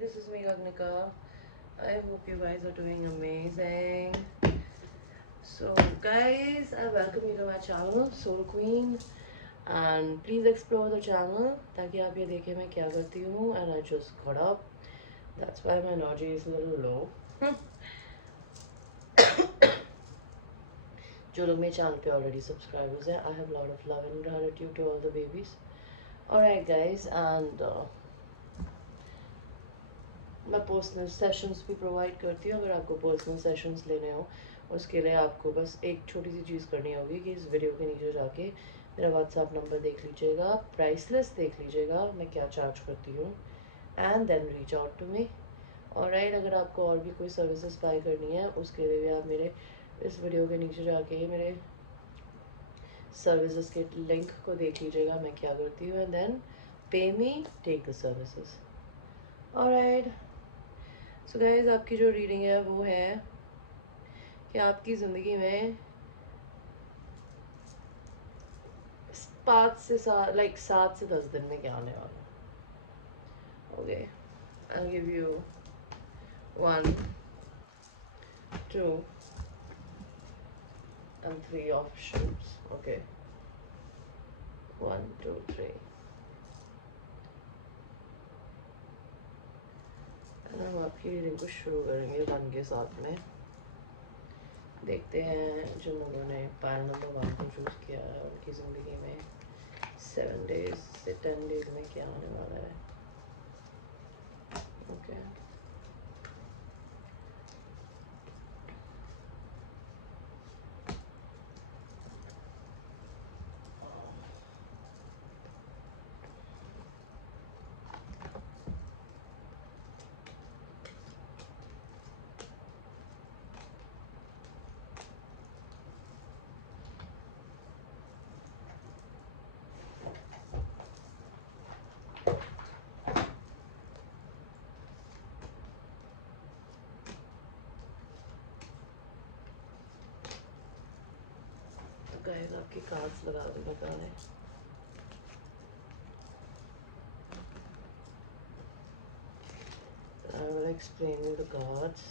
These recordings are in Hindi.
this is me Gagnika. I hope you guys are doing amazing. So guys, I welcome you to my channel Soul Queen and please explore the channel ताकि आप ये देखें मैं क्या करती हूँ. And I just got up. That's why my energy is a little low. जो लोग मेरे चैनल पे ऑलरेडी सब्सक्राइबर्स हैं, I have a lot of love and gratitude to all the babies. Alright guys, and मैं पर्सनल सेशंस भी प्रोवाइड करती हूँ. अगर आपको पर्सनल सेशंस लेने हो उसके लिए आपको बस एक छोटी सी चीज़ करनी होगी कि इस वीडियो के नीचे जाके मेरा व्हाट्सएप नंबर देख लीजिएगा, प्राइस लिस्ट देख लीजिएगा, मैं क्या चार्ज करती हूँ, and then reach out to me. Alright, अगर आपको और भी कोई सर्विसेज बाय करनी है उसके लिए भी आप मेरे इस वीडियो के नीचे जाके मेरे सर्विसेज के लिंक को देख लीजिएगा, मैं क्या करती हूँ, and then pay me, take the services. Alright, so guys, आपकी जो रीडिंग है वो है कि आपकी ज़िंदगी में 7 से 10 दिन में क्या आने वाला. Okay, I give you 1, 2 and 3 options. Okay, 1, 2, 3. हम आपकी रीडिंग को शुरू करेंगे 1 के साथ में. देखते हैं जिन लोगों ने पायल नंबर 1 को चूज़ किया है उनकी ज़िंदगी में 7 डेज से 10 डेज में क्या आने वाला है. ओके, गाइस आपकी कार्ड्स लगा के बता दें. I will explain you the cards.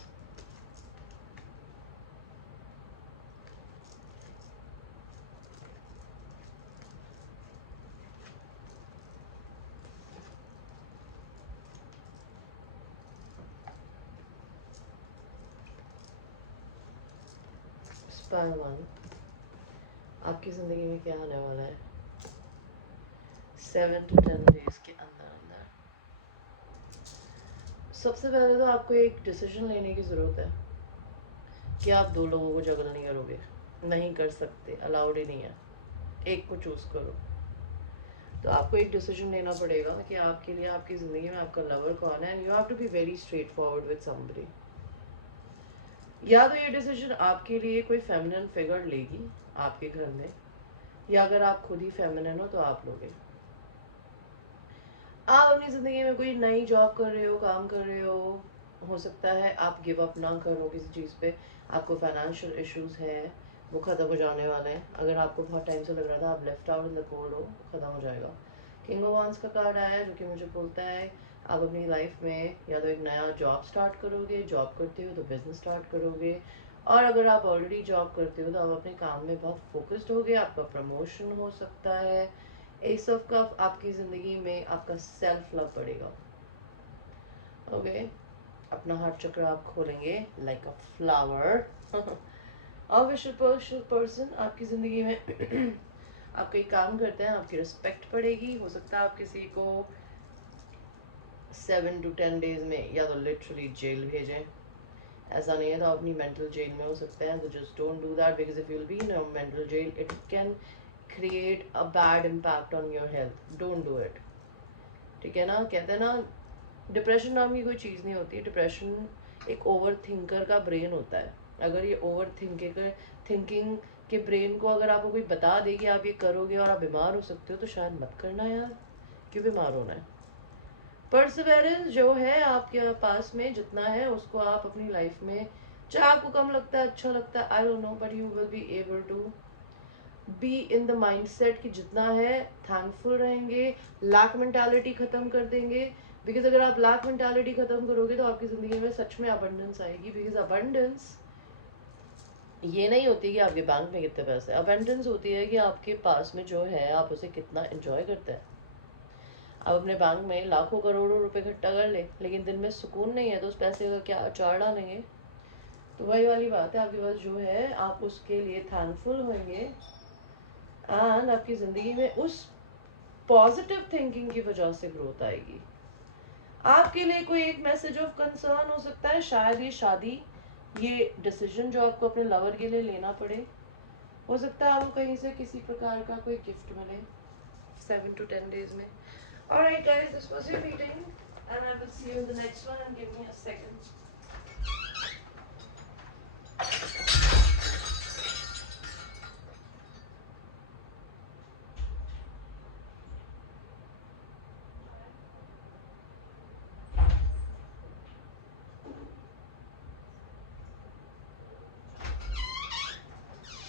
Spy 1, आपकी ज़िंदगी में क्या आने वाला है 7 to 10 डेज के अंदर अंदर. सबसे पहले तो आपको एक डिसीजन लेने की ज़रूरत है कि आप 2 लोगों को जगल नहीं करोगे. नहीं कर सकते, अलाउड ही नहीं है. एक को चूज़ करो. तो आपको एक डिसीजन लेना पड़ेगा कि आपके लिए आपकी ज़िंदगी में आपका लवर कौन है. And you have to be very straightforward with somebody. या तो ये डिसीजन आपके लिए कोई फेमिनिन फिगर लेगी आपके घर में, या अगर आप खुद ही फेमिनिन हो तो आप लोगे. आप अपनी ज़िंदगी में कोई नई जॉब कर रहे हो, काम कर रहे हो सकता है आप गिव अप ना करो किसी चीज़ पे. आपको फाइनेंशियल इश्यूज हैं, वो ख़त्म हो जाने वाले हैं. अगर आपको बहुत टाइम से लग रहा था आप left out in the cold हो, ख़त्म हो जाएगा. किंग ऑफ वांड्स का कार्ड आया है जो कि मुझे बोलता है आप अपनी लाइफ में या तो एक नया जॉब स्टार्ट करोगे, जॉब करते हो तो बिजनेस स्टार्ट करोगे, और अगर आप ऑलरेडी जॉब करते हो तो आप अपने काम में बहुत फोकस्ड होगे, आपका प्रमोशन हो सकता है. एस ऑफ कप, आपकी ज़िंदगी में आपका सेल्फ लव बढ़ेगा. ओके, अपना हार्ट चक्र आप खोलेंगे लाइक अ फ्लावर. अविश्वासू पर्सन आपकी ज़िंदगी में आप कोई काम करते हैं, आपकी रिस्पेक्ट बढ़ेगी. हो सकता है आप किसी को 7 to 10 डेज में या तो लिटरली जेल भेजें. ऐसा नहीं है तो आप अपनी मेंटल जेल में हो सकते हैं. तो just don't do that because if you will be in a mental jail it can create a bad impact on your health. Don't do it. ठीक है ना. कहते हैं ना, डिप्रेशन नाम की कोई चीज़ नहीं होती. डिप्रेशन एक ओवर थिंकर का ब्रेन होता है. अगर ये ओवर थिंकिंग के ब्रेन को अगर आपको कोई बता दे कि आप ये करोगे और आप बीमार हो सकते हो तो शायद मत करना यार. क्यों बीमार होना है. परसिवेरेंस जो है आपके पास में जितना है उसको आप अपनी लाइफ में, चाहे आपको कम लगता है, अच्छा लगता है, I don't know, but you will be able to be in the mindset कि जितना है थैंकफुल रहेंगे, लैक मेंटालिटी ख़त्म कर देंगे. बिकॉज अगर आप लैक मेंटालिटी खत्म करोगे तो आपकी ज़िंदगी में सच में अबंडेंस आएगी। बिकॉज अबंडेंस ये नहीं होती कि आपके बैंक में कितने पैसे, अबंडेंस होती है कि आपके पास में जो है आप उसे कितना एंजॉय करते हैं। आप अपने बैंक में लाखों करोड़ों रुपए इकट्ठा कर ले, लेकिन दिन में सुकून नहीं है तो उस पैसे का क्या अचार डालेंगे। तो वही वाली बात है, आपके पास जो है आप उसके लिए थैंकफुल होंगे एंड आपकी ज़िंदगी में उस पॉजिटिव थिंकिंग की वजह से ग्रोथ आएगी। आपके लिए कोई एक मैसेज ऑफ कंसर्न हो सकता है, शायद ये शादी, ये डिसीजन जो आपको अपने लवर के लिए लेना पड़े, हो सकता है आपको कहीं से किसी प्रकार का कोई गिफ्ट मिले 7 to 10 days में। Alright guys, this was your reading and I will see you in the next one, and give me a second.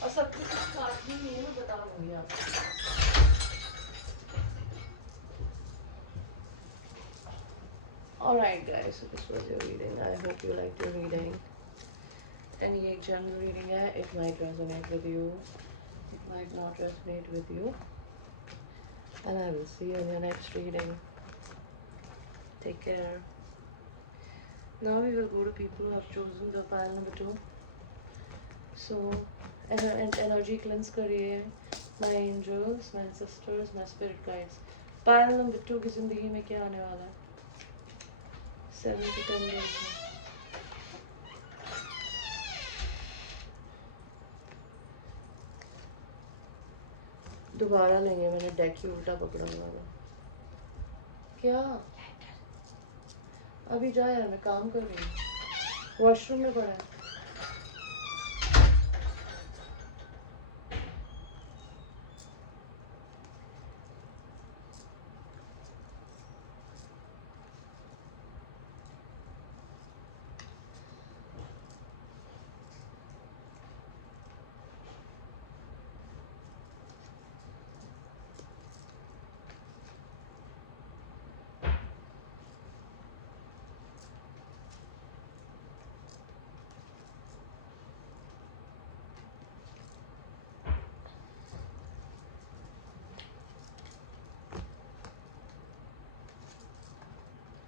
और सब कुछ काटनी नहीं है, मैं बता दूंगी आपको। Alright guys, so this was your reading. I hope you liked your reading. And ये एक जनरल रीडिंग है, it might resonate with you, it might not resonate with you, and I will see you in your next reading. Take care. Now we will go to people who have chosen the pile number 2. So, energy cleanse करिए, my angels, my sisters, my spirit guides. Pile number 2 की ज़िंदगी में क्या आने वाला है 7 to 10 days में। दोबारा लेंगे, मैंने डेक ही उल्टा पकड़ा हुआ था। क्या अभी जा यार, मैं काम कर रही हूँ, वॉशरूम में पड़ा है।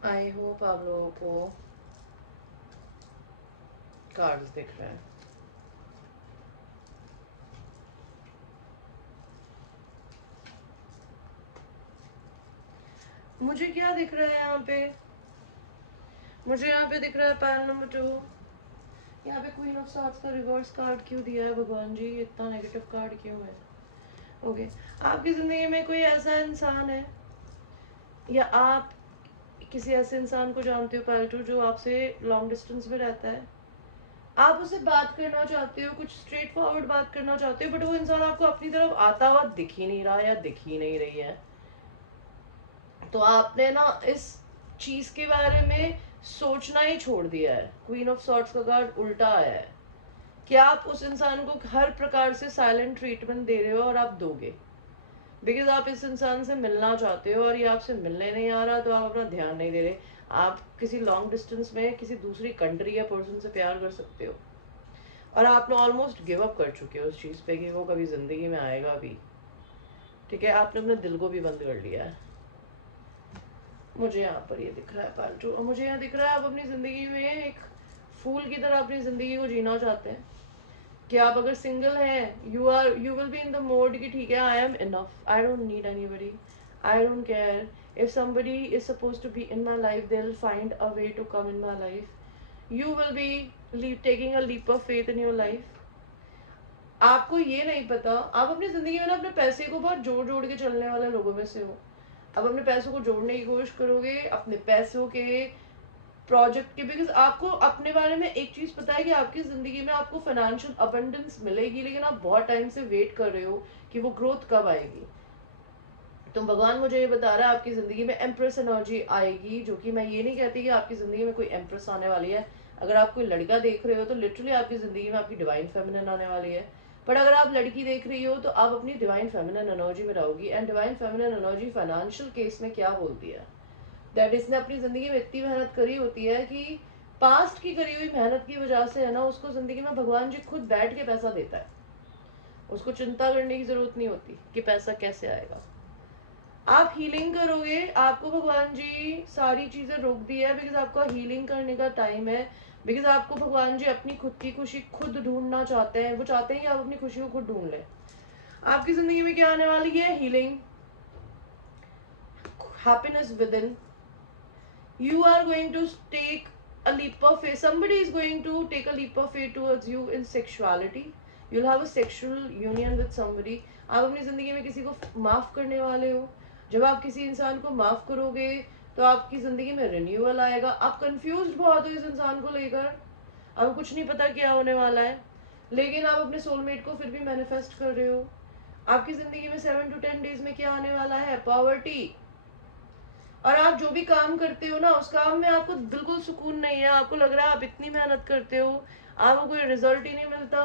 आई होप आप लोगों को कार्ड्स दिख रहे हैं। मुझे क्या दिख रहा है यहाँ पे, मुझे यहाँ पे दिख रहा है पैल नंबर 2। यहाँ पे क्वीन ऑफ सॉर्ड्स का रिवर्स कार्ड क्यों दिया है भगवान जी, इतना नेगेटिव कार्ड क्यों है। ओके, आपकी ज़िंदगी में कोई ऐसा इंसान है या आप किसी ऐसे इंसान को जानते हो पैल 2 जो आपसे लॉन्ग डिस्टेंस में रहता है। आप उससे बात करना चाहते हो, कुछ स्ट्रेट फॉरवर्ड बात करना चाहते हो, बट वो इंसान आपको अपनी तरफ आता हुआ दिख ही नहीं रहा या दिख ही नहीं रही है। तो आपने ना इस चीज के बारे में सोचना ही छोड़ दिया है। क्वीन ऑफ सॉर्ड्स का कार्ड उल्टा आया है कि आप उस इंसान को हर प्रकार से साइलेंट ट्रीटमेंट दे रहे हो और आप दोगे, बिकॉज आप इस इंसान से मिलना चाहते हो और ये आपसे मिलने नहीं आ रहा, तो आप अपना ध्यान नहीं दे रहे। आप किसी लॉन्ग डिस्टेंस में किसी दूसरी कंट्री या पर्सन से प्यार कर सकते हो और आपने ऑलमोस्ट गिव अप कर चुके हो उस चीज़ पे कि वो कभी ज़िंदगी में आएगा भी। ठीक है, आपने अपने दिल को भी बंद कर लिया है। मुझे यहाँ पर ये दिख रहा है पालतू, और मुझे यहाँ दिख रहा है आप अपनी ज़िंदगी में एक फूल की तरह अपनी ज़िंदगी को जीना चाहते हैं कि आप अगर सिंगल हैं, you will be in the mode कि ठीक है, I am enough, I don't need anybody, I don't care if somebody is suppose to be in my life, they will find a way to come in my life. You will be taking a leap of faith in your life. आपको ये नहीं पता, आप अपनी ज़िंदगी में ना अपने पैसे को बहुत जोड़ जोड़ के चलने वाले लोगों में से हो। अब अपने पैसों को जोड़ने की कोशिश करोगे, अपने पैसों के प्रोजेक्ट के, बिकॉज आपको अपने बारे में एक चीज़ पता है कि आपकी ज़िंदगी में आपको फाइनेंशियल अबंडेंस मिलेगी, लेकिन आप बहुत टाइम से वेट कर रहे हो कि वो ग्रोथ कब आएगी। तो भगवान मुझे ये बता रहा है आपकी ज़िंदगी में एम्प्रेस एनर्जी आएगी, जो कि मैं ये नहीं कहती कि आपकी ज़िंदगी में कोई एम्प्रेस आने वाली है। अगर आप कोई लड़का देख रहे हो तो लिटरली आपकी ज़िंदगी में आपकी डिवाइन फेमिनिन आने वाली है। बट अगर आप लड़की देख रही हो तो आप अपनी डिवाइन फेमिनिन एनर्जी में रहोगी। And divine feminine energy financial case में क्या बोलती है, दैट इसने अपनी जिंदगी में इतनी मेहनत करी होती है कि पास्ट की करी हुई मेहनत की वजह से है ना, उसको जिंदगी में भगवान जी खुद बैठ के पैसा देता है। उसको चिंता करने की जरूरत नहीं होती कि पैसा कैसे आएगा। आप हीलिंग करोगे, आपको भगवान जी सारी चीजें रोक दी है बिकॉज आपका हीलिंग करने का टाइम है। बिकॉज आपको भगवान जी अपनी खुद की खुशी खुद ढूंढना चाहते हैं। वो चाहते हैं कि आप अपनी खुशी को खुद ढूंढ लें। आपकी जिंदगी में क्या आने वाली है? Healing, happiness within. You are going to take a leap of faith. Somebody is going to take a leap of faith towards you in sexuality. You'll have a sexual union with somebody. आप अपनी जिंदगी में किसी को माफ करने वाले हो। जब आप किसी इंसान को माफ करोगे तो आपकी जिंदगी में रिन्यूअल आएगा। आप कंफ्यूज बहुत हो इस इंसान को लेकर, आपको कुछ नहीं पता क्या होने वाला है, लेकिन आप अपने सोलमेट को फिर भी मैनिफेस्ट कर रहे हो। आपकी जिंदगी में 7 to 10 डेज में क्या आने वाला है? पॉवर्टी। और आप जो भी काम करते हो ना, उस काम में आपको बिल्कुल सुकून नहीं है। आपको लग रहा है आप इतनी मेहनत करते हो, आपको कोई रिजल्ट ही नहीं मिलता।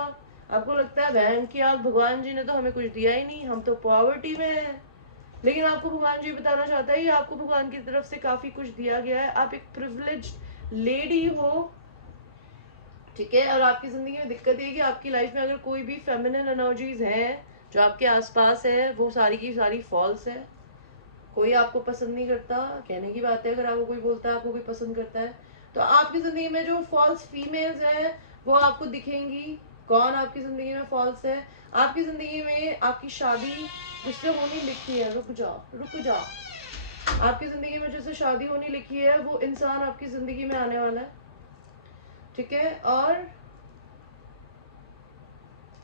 आपको लगता है बैंक की आग, भगवान जी ने तो हमें कुछ दिया ही नहीं, हम तो पॉवर्टी में हैं। लेकिन आपको भगवान जी बताना चाहता है कि आपको भगवान की तरफ से काफी कुछ दिया गया है। आप एक प्रिविलेज्ड लेडी हो, ठीक है। और आपकी जिंदगी में दिक्कत ये है कि आपकी लाइफ में अगर कोई भी फेमिनिन एनर्जीज हैं जो आपके आसपास है, वो सारी की सारी फॉल्स है। कोई आपको पसंद नहीं करता। कहने की बात है, अगर आपको कोई बोलता है आपको कोई पसंद करता है, तो आपकी जिंदगी में जो फॉल्स फीमेल्स हैं वो आपको दिखेंगी। कौन आपकी जिंदगी में फॉल्स है? आपकी जिंदगी में आपकी शादी जिससे होनी लिखी है, रुक जा रुक जा, आपकी जिंदगी में जिससे शादी होनी लिखी है वो इंसान आपकी जिंदगी में आने वाला है, ठीक है। और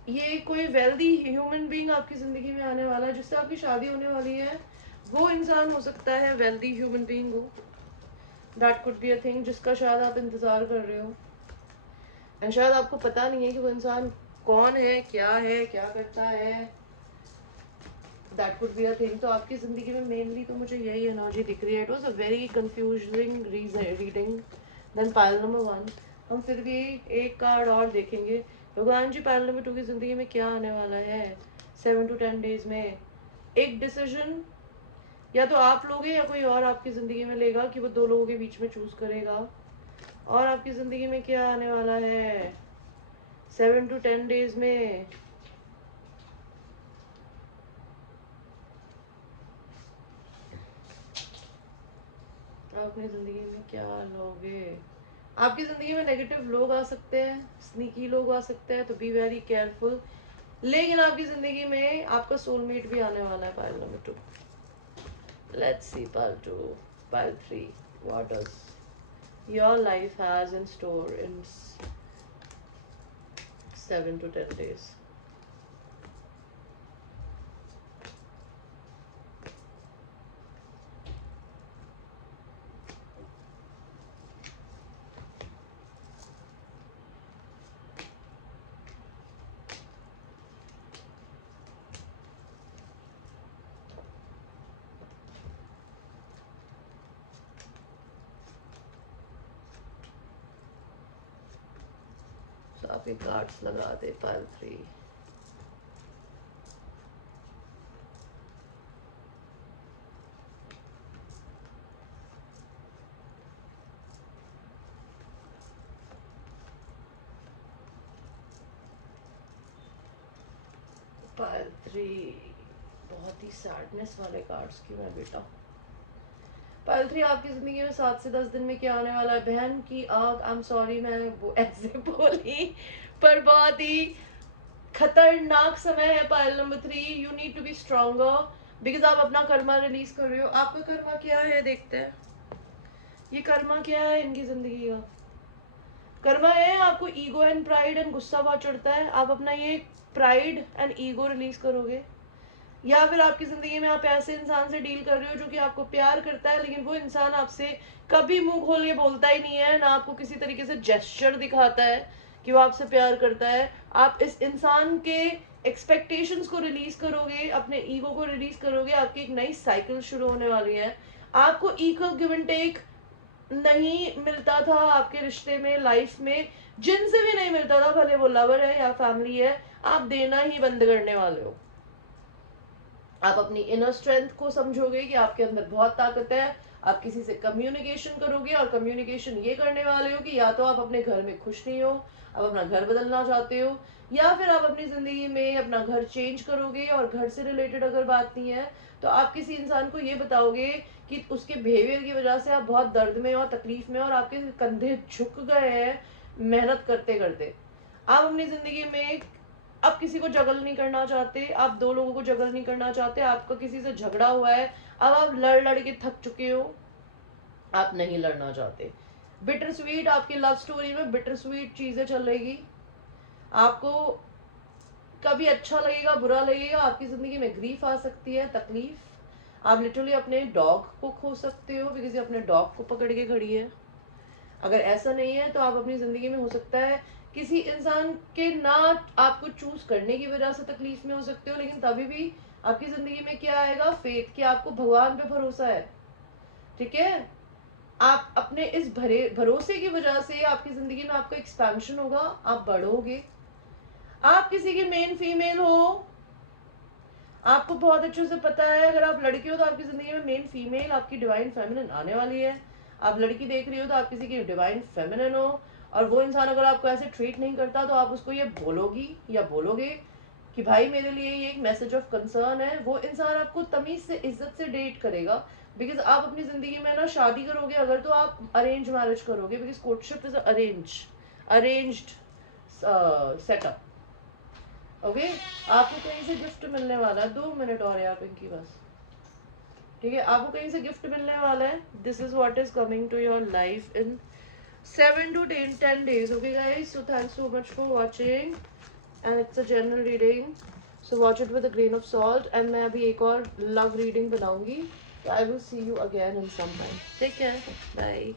ये कोई वेल्दी ह्यूमन बीइंग आपकी जिंदगी में आने वाला है जिससे आपकी शादी होने वाली है। वो इंसान हो सकता है वेल्दी ह्यूमन बीइंग हो। That could be a thing जिसका शायद आप इंतजार कर रहे हो, एंड शायद आपको पता नहीं है कि वो इंसान कौन है, क्या करता है। That could be a thing. तो आपकी जिंदगी में मेनली तो मुझे यही एनर्जी दिख रही है। It was a very confusing reading. Then pile number 1, हम फिर भी एक कार्ड और देखेंगे। भगवान जी पाइल नंबर 2 की जिंदगी में क्या आने वाला है 7 to 10 डेज में? एक डिसीजन या तो आप लोगे या कोई और आपकी जिंदगी में लेगा, कि वो दो लोगों के बीच में चूज करेगा। और आपकी जिंदगी में क्या आने वाला है 7 to 10 डेज में? आप अपनी जिंदगी में क्या लोगे? आपकी जिंदगी में नेगेटिव लोग आ सकते हैं, स्नीकी लोग आ सकते हैं, तो बी वेरी केयरफुल। लेकिन आपकी जिंदगी में आपका सोलमेट भी आने वाला है pile number 2। Let's see pile 2, pile 3, what does your life has in store in 7 to 10 days. So आपके कार्ड्स लगा दे पाइल 3। पाइल 3 बहुत ही सैडनेस वाले कार्ड्स की मैं बेटा। पाइल 3 आपकी जिंदगी में 7 से 10 दिन में क्या आने वाला है? बहन की आग। आई एम सॉरी मैं वो ऐसे बोली, पर बहुत ही खतरनाक समय है pile number 3। You need to be stronger because आप अपना कर्मा रिलीज कर रहे हो। आपका कर्मा क्या है देखते हैं। ये कर्मा क्या है इनकी जिंदगी का? कर्मा है आपको ईगो एंड प्राइड एंड गुस्सा बहुत चढ़ता है। आप अपना ये प्राइड एंड ईगो रिलीज करोगे, या फिर आपकी जिंदगी में आप ऐसे इंसान से डील कर रहे हो जो कि आपको प्यार करता है, लेकिन वो इंसान आपसे कभी मुंह खोल के बोलता ही नहीं है, ना आपको किसी तरीके से जेस्चर दिखाता है कि वो आपसे प्यार करता है। आप इस इंसान के एक्सपेक्टेशंस को रिलीज करोगे, अपने ईगो को रिलीज करोगे, आपकी एक नई साइकिल शुरू होने वाली है। आपको इक्वल गिव एंड टेक नहीं मिलता था आपके रिश्ते में, लाइफ में जिनसे भी नहीं मिलता था, भले वो लवर है या फैमिली है, आप देना ही बंद करने वाले हो। आप अपनी इनर स्ट्रेंथ को समझोगे कि आपके अंदर बहुत ताकत है, आप किसी से कम्युनिकेशन करोगे, और कम्युनिकेशन ये करने वाले हो कि या तो आप अपने घर में खुश नहीं हो, आप अपना घर बदलना चाहते हो, या फिर आप अपनी ज़िंदगी में अपना घर चेंज करोगे, और घर से रिलेटेड अगर बात नहीं है तो आप किसी इंसान को ये बताओगे कि उसके बिहेवियर की वजह से आप बहुत दर्द में और तकलीफ में, और आपके कंधे झुक गए हैं मेहनत करते करते। आप अपनी ज़िंदगी में आप किसी को जगल नहीं करना चाहते, आप दो लोगों को जगल नहीं करना चाहते, आपका किसी से झगड़ा हुआ है, अब आप लड़ लड़ के थक चुके हो, आप नहीं लड़ना चाहते। बिटर स्वीट, आपकी लव स्टोरी में बिटर स्वीट चीज़ें चलेगी, आपको कभी अच्छा लगेगा, बुरा लगेगा, आपकी ज़िंदगी में ग्रीफ आ सकती है, तकलीफ। आप लिटरली अपने डॉग को खो सकते हो बिकॉज अपने डॉग को पकड़ के खड़ी है। अगर ऐसा नहीं है तो आप अपनी ज़िंदगी में हो सकता है किसी इंसान के ना आपको चूज करने की वजह से तकलीफ में हो सकते हो, लेकिन तभी भी आपकी ज़िंदगी में क्या आएगा, फेथ, कि आपको भगवान पे भरोसा है। ठीक है, आप अपने इस भरोसे की वजह से आपकी ज़िंदगी में आपका एक्सपेंशन होगा, आप बढ़ोगे। आप किसी की मेन फीमेल हो, आपको बहुत अच्छे से पता है, अगर आप लड़की हो तो आपकी ज़िंदगी में मेन फीमेल, आपकी डिवाइन फेमिनिन आने वाली है। आप लड़की देख रही हो तो आप किसी की डिवाइन फेमिनिन हो, और वो इंसान अगर आपको ऐसे ट्रीट नहीं करता तो आप उसको ये बोलोगी या बोलोगे कि भाई मेरे लिए ये एक मैसेज ऑफ कंसर्न है। वो इंसान आपको तमीज़ से, इज्जत से डेट करेगा, बिकॉज आप अपनी ज़िंदगी में ना शादी करोगे अगर तो आप अरेंज मैरिज करोगे, because courtship is arranged setup. Okay, आपको कहीं से गिफ्ट मिलने वाला है, 2 मिनट और यार पिंकी बस। ठीक है, आपको कहीं से गिफ्ट मिलने वाला है, this is what is coming to your life in 7 to 10 days. Okay guys, so thanks so much for watching, and it's a general reading, so watch it with a grain of salt. And मैं अभी एक और love reading बनाऊंगी, so I will see you again in some time. Take care, bye.